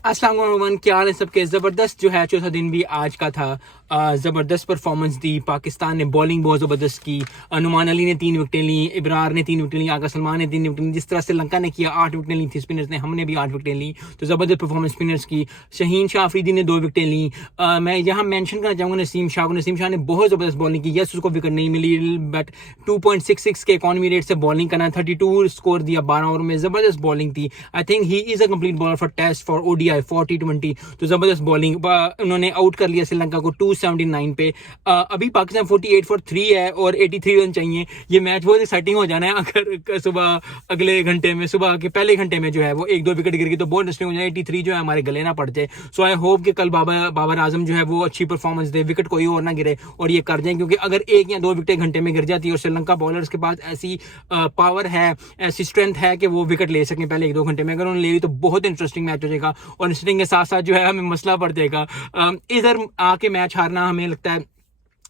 अस्सलाम वालेकुम, क्या हाल है सबके। ज़बरदस्त जो है चौथा दिन भी आज का था। ज़बरदस्त परफॉर्मेंस दी पाकिस्तान ने, बॉलिंग बहुत ज़बरदस्त की। नुमान अली ने 3 विकेटें ली, इब्रार ने 3 विकेटें ली, आगा सलमान ने 3 विकेटें ली। जिस तरह श्रीलंका ने किया 8 विकेटें ली थी स्पिनर्स ने, हमने भी 8 विकेटें ली। तो ज़बरदस्त परफॉर्मेंस स्पिनर्स की। शहीन शाह अफरीदी ने 2 विकेटें ली। मैं यहाँ मैंशन करना चाहूँगा नसीम शाह को। नसीम शाह ने बहुत ज़बरदस्त बॉलिंग की। यस, उसको विकेट नहीं मिली, बट 2.66 के इकॉनमी रेट से बॉलिंग करना, 32 स्कोर दिया 12 ओवर में, ज़बरदस्त बॉलिंग थी। I think he is a complete bowler for test, for ODI, for T20। तो जबरदस्त बॉलिंग, उन्होंने आउट कर लिया श्रीलंका को 279 पे। अभी पाकिस्तान 48 फॉर 3 है और 83 रन चाहिए। ये मैच बहुत एक्साइटिंग हो जाना है अगर सुबह अगले घंटे में, सुबह के पहले घंटे में जो है वो 1-2 विकेट गिर गई तो बहुत इंटरेस्टिंग हो जाए। 83 जो है हमारे गले ना पड़ जाए। सो आई होप कि कल बाबर आजम जो है वो अच्छी परफॉर्मेंस दे, विकेट कोई और ना गिरे और ये कर जाए, क्योंकि अगर 1 या 2 विकेट घंटे में गिर जाती है और श्रीलंका बॉलर्स के पास ऐसी पावर है, ऐसी स्ट्रेंथ है कि वो विकेट ले सकें पहले 1-2 घंटे में, अगर उन्होंने ले ली तो बहुत इंटरेस्टिंग मैच हो जाएगा। और इंटरेस्टिंग के साथ साथ जो है हमें मसला पड़ जाएगा। इधर आके मैच हारना हमें लगता है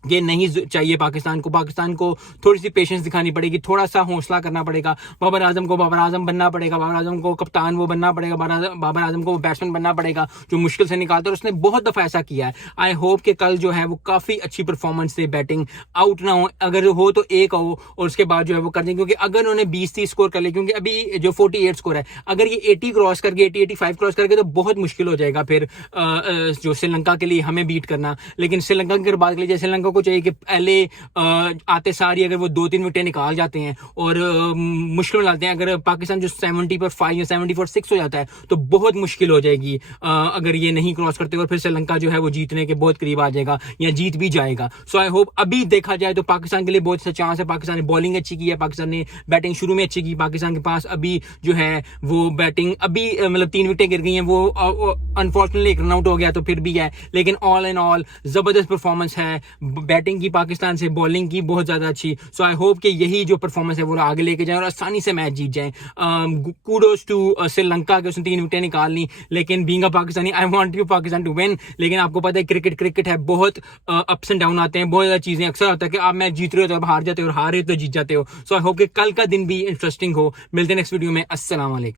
ये नहीं चाहिए। पाकिस्तान को थोड़ी सी पेशेंस दिखानी पड़ेगी, थोड़ा सा हौसला करना पड़ेगा। बाबर आजम को बाबर आजम बनना पड़ेगा, बाबर आजम को कप्तान वो बनना पड़ेगा, बाबर आजम को बैट्समैन बनना पड़ेगा जो मुश्किल से निकालता है। और उसने बहुत दफा ऐसा किया है। आई होप कि कल जो है वो काफी अच्छी परफॉर्मेंस दे, बैटिंग आउट ना हो, अगर हो तो एक हो और उसके बाद जो है वो कर दें, क्योंकि अगर उन्होंने 20-30 स्कोर कर ले, क्योंकि अभी जो 48 स्कोर है, अगर ये 80 क्रॉस करके, 80-85 क्रॉस करके तो बहुत मुश्किल हो जाएगा फिर जो श्रीलंका के लिए हमें बीट करना। लेकिन श्रीलंका की बात कर लीजिए, श्रीलंका को चाहिए कि पहले आते सारी अगर वो 2-3 विकेट निकाल जाते हैं और मुश्किल में लाते हैं। अगर पाकिस्तान जो 70 पर 5 या 70 पर 6 हो जाता है तो बहुत मुश्किल हो जाएगी अगर ये नहीं क्रॉस करते, और फिर श्रीलंका जो है वो जीतने के बहुत करीब आ जाएगा या जीत भी जाएगा। सो आई होप, अभी देखा जाए तो पाकिस्तान के लिए बहुत अच्छा चांस है। पाकिस्तान ने बॉलिंग अच्छी की है, पाकिस्तान ने बैटिंग शुरू में अच्छी की। पाकिस्तान के पास अभी जो है वो बैटिंग अभी मतलब 3 विकेटें गिर गई हैं, वो अनफॉर्चुनेटली 1 रन आउट हो गया तो फिर भी है, लेकिन ऑल एंड ऑल जबरदस्त परफॉर्मेंस है बैटिंग की पाकिस्तान से, बॉलिंग की बहुत ज्यादा अच्छी। सो आई होप कि यही जो परफॉर्मेंस है वो आगे लेके जाए और आसानी से मैच जीत जाए। कूडोज टू श्रीलंका के, उसने 3 विकेटें निकाल ली, लेकिन being a Pakistani I want you Pakistan to win. लेकिन आपको पता है क्रिकेट है, बहुत अप्स एंड डाउन आते हैं, बहुत ज्यादा चीजें। अक्सर होता है कि आप मैच जीत रहे हो तो आप हार जाते हो और हारे तो जीत जाते हो। सो आई होप कि कल का दिन भी इंटरेस्टिंग हो। मिलते हैं नेक्स्ट वीडियो में। अस्सलाम वालेकुम।